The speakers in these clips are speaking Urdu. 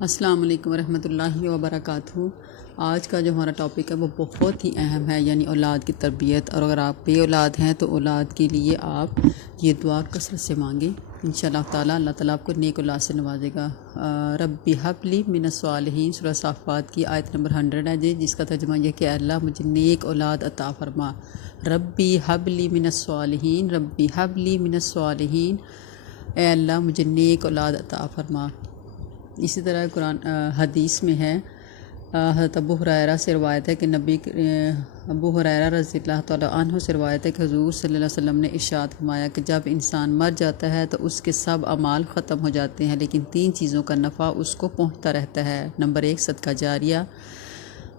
السلام علیکم ورحمۃ اللہ وبرکاتہ۔ آج کا جو ہمارا ٹاپک ہے وہ بہت ہی اہم ہے، یعنی اولاد کی تربیت۔ اور اگر آپ بے اولاد ہیں تو اولاد کے لیے آپ یہ دعا کثرت سے مانگیں، انشاءاللہ تعالیٰ اللہ تعالیٰ آپ کو نیک اولاد سے نوازے گا۔ ربی حب لی من الصالحین، سورہ صافات کی آیت نمبر 100 ہے جس کا ترجمہ یہ کہ اللہ مجھے نیک اولاد عطا فرما۔ ربی حب لی من الصالحین، ربی حب لی من الصالحین، اے اللہ مجھے نیک اولاد عطا فرما۔ اسی طرح قرآن حدیث میں ہے، حضرت ابو ہریرہ سے روایت ہے کہ ابو ہریرہ رضی اللہ تعالیٰ عنہ سے روایت ہے کہ حضور صلی اللہ علیہ وسلم نے ارشاد فرمایا کہ جب انسان مر جاتا ہے تو اس کے سب اعمال ختم ہو جاتے ہیں، لیکن 3 چیزوں کا نفع اس کو پہنچتا رہتا ہے۔ نمبر 1 صدقہ جاریہ،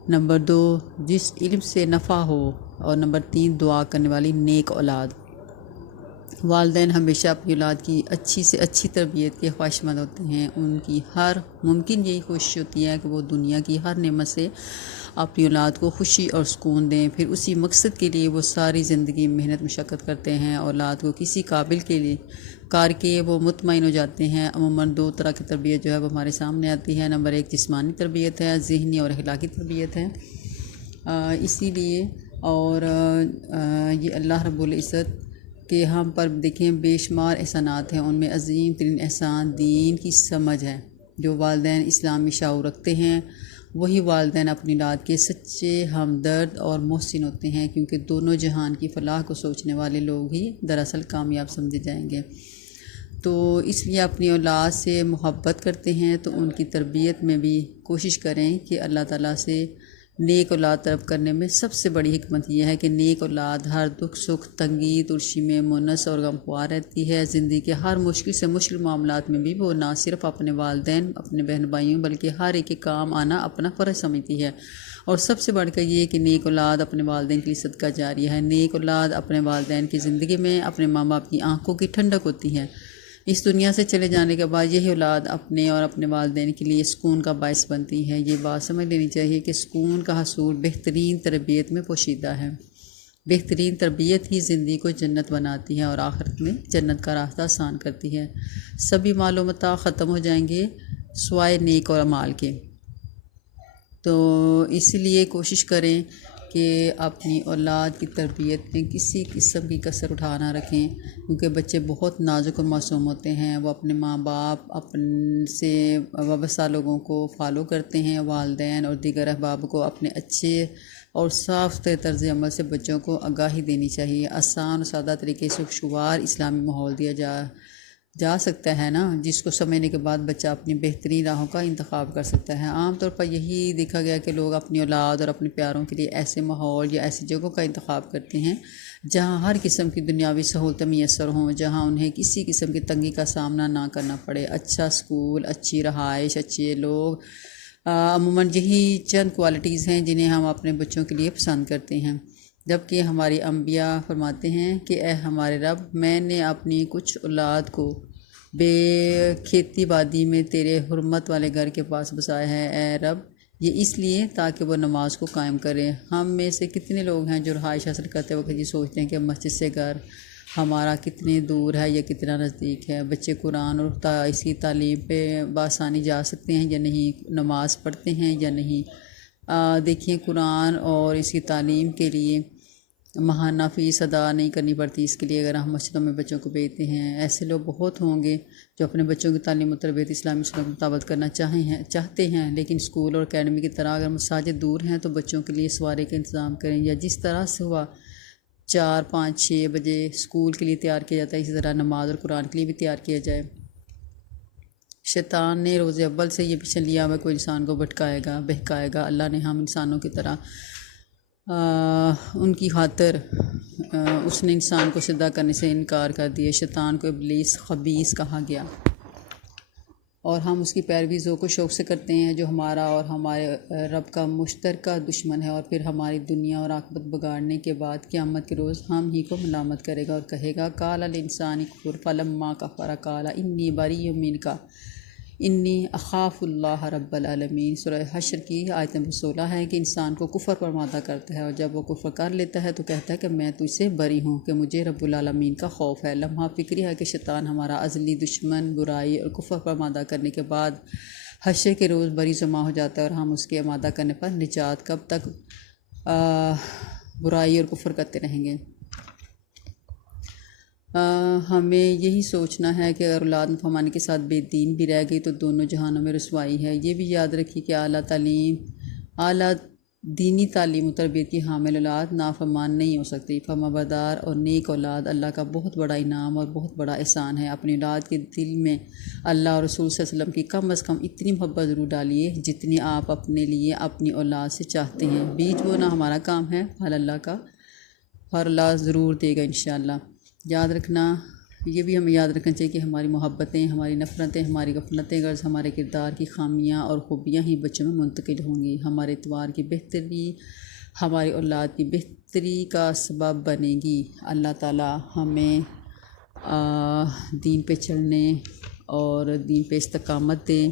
نمبر 2 جس علم سے نفع ہو، اور نمبر 3 دعا کرنے والی نیک اولاد۔ والدین ہمیشہ اپنی اولاد کی اچھی سے اچھی تربیت کے خواہش مند ہوتے ہیں۔ ان کی ہر ممکن یہی کوشش ہوتی ہے کہ وہ دنیا کی ہر نعمت سے اپنی اولاد کو خوشی اور سکون دیں، پھر اسی مقصد کے لیے وہ ساری زندگی محنت مشقت کرتے ہیں۔ اولاد کو کسی قابل کے لیے کار کے وہ مطمئن ہو جاتے ہیں۔ عموماً 2 طرح کی تربیت جو ہے وہ ہمارے سامنے آتی ہے۔ نمبر 1 جسمانی تربیت ہے، ذہنی اور اخلاقی تربیت ہے۔ اسی لیے اور یہ اللہ رب العزت کہ ہم پر دیکھیں بے شمار احسانات ہیں، ان میں عظیم ترین احسان دین کی سمجھ ہے۔ جو والدین اسلامی شعور رکھتے ہیں وہی والدین اپنی اولاد کے سچے ہمدرد اور محسن ہوتے ہیں، کیونکہ دونوں جہان کی فلاح کو سوچنے والے لوگ ہی دراصل کامیاب سمجھے جائیں گے۔ تو اس لیے اپنی اولاد سے محبت کرتے ہیں تو ان کی تربیت میں بھی کوشش کریں کہ اللہ تعالیٰ سے نیک اولاد طلب کرنے میں سب سے بڑی حکمت یہ ہے کہ نیک اولاد ہر دکھ سکھ تنگی ترشی میں مونس اور غمخوار رہتی ہے۔ زندگی کے ہر مشکل سے مشکل معاملات میں بھی وہ نہ صرف اپنے والدین اپنے بہن بھائیوں بلکہ ہر ایک کے کام آنا اپنا فرض سمجھتی ہے۔ اور سب سے بڑھ کر یہ کہ نیک اولاد اپنے والدین کے لیے صدقہ جاریہ ہے۔ نیک اولاد اپنے والدین کی زندگی میں اپنے ماں باپ کی آنکھوں کی ٹھنڈک ہوتی ہے۔ اس دنیا سے چلے جانے کے بعد یہی اولاد اپنے اور اپنے والدین کے لیے سکون کا باعث بنتی ہے۔ یہ بات سمجھ لینی چاہیے کہ سکون کا حصول بہترین تربیت میں پوشیدہ ہے۔ بہترین تربیت ہی زندگی کو جنت بناتی ہے اور آخرت میں جنت کا راستہ آسان کرتی ہے۔ سبھی مال و متاع ختم ہو جائیں گے سوائے نیک اور اعمال کے، تو اس لیے کوشش کریں کہ اپنی اولاد کی تربیت میں کسی قسم کی کسر اٹھا نہ رکھیں، کیونکہ بچے بہت نازک اور معصوم ہوتے ہیں۔ وہ اپنے ماں باپ اپنے سے وابستہ لوگوں کو فالو کرتے ہیں۔ والدین اور دیگر احباب کو اپنے اچھے اور صاف ستھرے طرز عمل سے بچوں کو آگاہی دینی چاہیے۔ آسان اور سادہ طریقے سے خوشگوار اسلامی ماحول دیا جا سکتا ہے نا، جس کو سمجھنے کے بعد بچہ اپنی بہترین راہوں کا انتخاب کر سکتا ہے۔ عام طور پر یہی دیکھا گیا کہ لوگ اپنی اولاد اور اپنے پیاروں کے لیے ایسے ماحول یا ایسی جگہوں کا انتخاب کرتے ہیں جہاں ہر قسم کی دنیاوی سہولتیں میسر ہوں، جہاں انہیں کسی قسم کی تنگی کا سامنا نہ کرنا پڑے۔ اچھا سکول، اچھی رہائش، اچھے لوگ، عموماً یہی چند کوالٹیز ہیں جنہیں ہم اپنے بچوں کے لیے پسند کرتے ہیں۔ جبکہ ہماری انبیاء فرماتے ہیں کہ اے ہمارے رب، میں نے اپنی کچھ اولاد کو بے کھیتی بادی میں تیرے حرمت والے گھر کے پاس بسایا ہے، اے رب یہ اس لیے تاکہ وہ نماز کو قائم کریں۔ ہم میں سے کتنے لوگ ہیں جو رہائش حاصل کرتے وقت یہ سوچتے ہیں کہ مسجد سے گھر ہمارا کتنے دور ہے یا کتنا نزدیک ہے؟ بچے قرآن اور اس کی تعلیم پہ بآسانی جا سکتے ہیں یا نہیں؟ نماز پڑھتے ہیں یا نہیں؟ دیکھیں قرآن اور اس کی تعلیم کے لیے ماہانہ فیس ادا نہیں کرنی پڑتی۔ اس کے لیے اگر ہم مسجدوں میں بچوں کو بھیجتے ہیں، ایسے لوگ بہت ہوں گے جو اپنے بچوں کی تعلیم و تربیت اسلامی اصولوں کے مطابق کرنا چاہتے ہیں، لیکن اسکول اور اکیڈمی کی طرح اگر مساجد دور ہیں تو بچوں کے لیے سواری کا انتظام کریں، یا جس طرح سے ہوا 4 5 6 بجے اسکول کے لیے تیار کیا جاتا ہے، اسی طرح نماز اور قرآن کے لیے بھی تیار کیا جائے۔ شیطان نے روز اول سے یہ مشن لیا ہوا کوئی انسان کو بھٹکائے گا بہکائے گا۔ اللہ نے ہم انسانوں کی طرح ان کی خاطر اس نے انسان کو سجدہ کرنے سے انکار کر دیا۔ شیطان کو ابلیس خبیث کہا گیا، اور ہم اس کی پیروی ذوق و شوق سے کرتے ہیں، جو ہمارا اور ہمارے رب کا مشترکہ دشمن ہے، اور پھر ہماری دنیا اور عاقبت بگاڑنے کے بعد قیامت کے روز ہم ہی کو ملامت کرے گا اور کہے گا قال الانسان اکفر فلما کفر قال انی بریء منک انی اخاف اللہ رب العالمین۔ سورہ حشر کی آیت نمبر 16 ہے کہ انسان کو کفر پر آمادہ کرتا ہے، اور جب وہ کفر کر لیتا ہے تو کہتا ہے کہ میں تجھ سے بری ہوں، کہ مجھے رب العالمین کا خوف ہے۔ لمحہ فکری ہے کہ شیطان ہمارا ازلی دشمن برائی اور کفر پر آمادہ کرنے کے بعد حشر کے روز بری جمع ہو جاتا ہے اور ہم اس کے آمادہ کرنے پر نجات کب تک برائی اور کفر کرتے رہیں گے۔ ہمیں یہی سوچنا ہے کہ اگر اولاد نافرمانی کے ساتھ بے دین بھی رہ گئی تو دونوں جہانوں میں رسوائی ہے۔ یہ بھی یاد رکھیے کہ اعلیٰ دینی تعلیم و تربیت کی حامل اولاد نافرمان نہیں ہو سکتی۔ فرمانبردار اور نیک اولاد اللہ کا بہت بڑا انعام اور بہت بڑا احسان ہے۔ اپنی اولاد کے دل میں اللہ اور رسول صلی اللہ علیہ وسلم کی کم از کم اتنی محبت ضرور ڈالیے جتنی آپ اپنے لیے اپنی اولاد سے چاہتے ہیں۔ بیج بونا ہمارا کام ہے، پھل اللہ کا، اور اللہ ضرور دے گا انشاءاللہ۔ یاد رکھنا، یہ بھی ہمیں یاد رکھنا چاہیے کہ ہماری محبتیں، ہماری نفرتیں، ہماری غفلتیں غرض ہمارے کردار کی خامیاں اور خوبیاں ہی بچوں میں منتقل ہوں گی۔ ہمارے اعتبار کی بہتری ہماری اولاد کی بہتری کا سبب بنے گی۔ اللہ تعالی ہمیں دین پہ چلنے اور دین پہ استقامت دیں۔